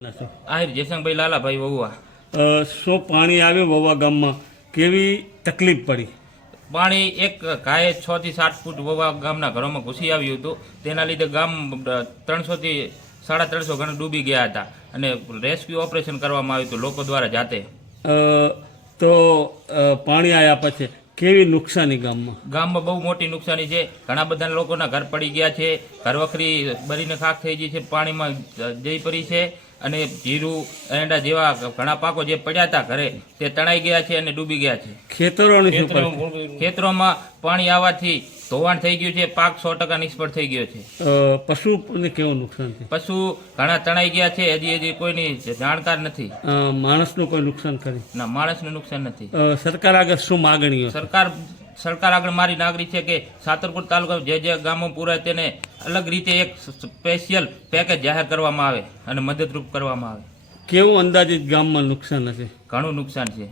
આહિર જયસંગભાઈ લાલાભાઈ વહુવા. શું પાણી આવ્યું વવા ગામમાં? કેવી તકલીફ પડી? પાણી એક ગાયે છ થી સાત ફૂટ વવા ગામના ઘરોમાં ઘૂસી આવ્યું હતું. તેના લીધે ગામ ત્રણસોથી સાડા ત્રણસો ઘણા ડૂબી ગયા હતા અને રેસ્ક્યુ ઓપરેશન કરવામાં આવ્યું હતું લોકો દ્વારા જાતે. તો પાણી આવ્યા પછી કેવી નુકસાની ગામમાં? ગામમાં બહુ મોટી નુકસાની છે. ઘણા બધા લોકોના ઘર પડી ગયા છે. ઘર વખરી બરીને ખાક થઈ ગઈ છે. પાણીમાં જઈ પડી છે અને જીરું એરંડા જેવા ઘણા પાકો જે પડ્યા હતા ઘરે તે તણાઈ ગયા છે અને ડૂબી ગયા છે. ખેતરોની શું ખેતરોમાં પાણી આવવાથી ધોવાણ થઈ ગયું છે પાક સો ટકા નિષ્ફળ થઈ ગયો છે. પશુને કેવું નુકસાન છે? પશુ ઘણા તણાઈ ગયા છે હજી હજી કોઈની જાણકાર નથી. માણસનું કોઈ નુકસાન કરી ના માણસનું નુકસાન નથી. સરકાર આગળ શું માગણીઓ સરકાર સરકાર આગળ મારી નાગરી છે કે સાતરપુર તાલુકા જે જે ગામો પૂરા તેને અલગ રીતે એક સ્પેશિયલ પેકેજ જાહેર કરવામાં આવે અને મદદરૂપ કરવામાં આવે. કેવું અંદાજિત ગામમાં નુકસાન હશે? ઘણું નુકસાન છે.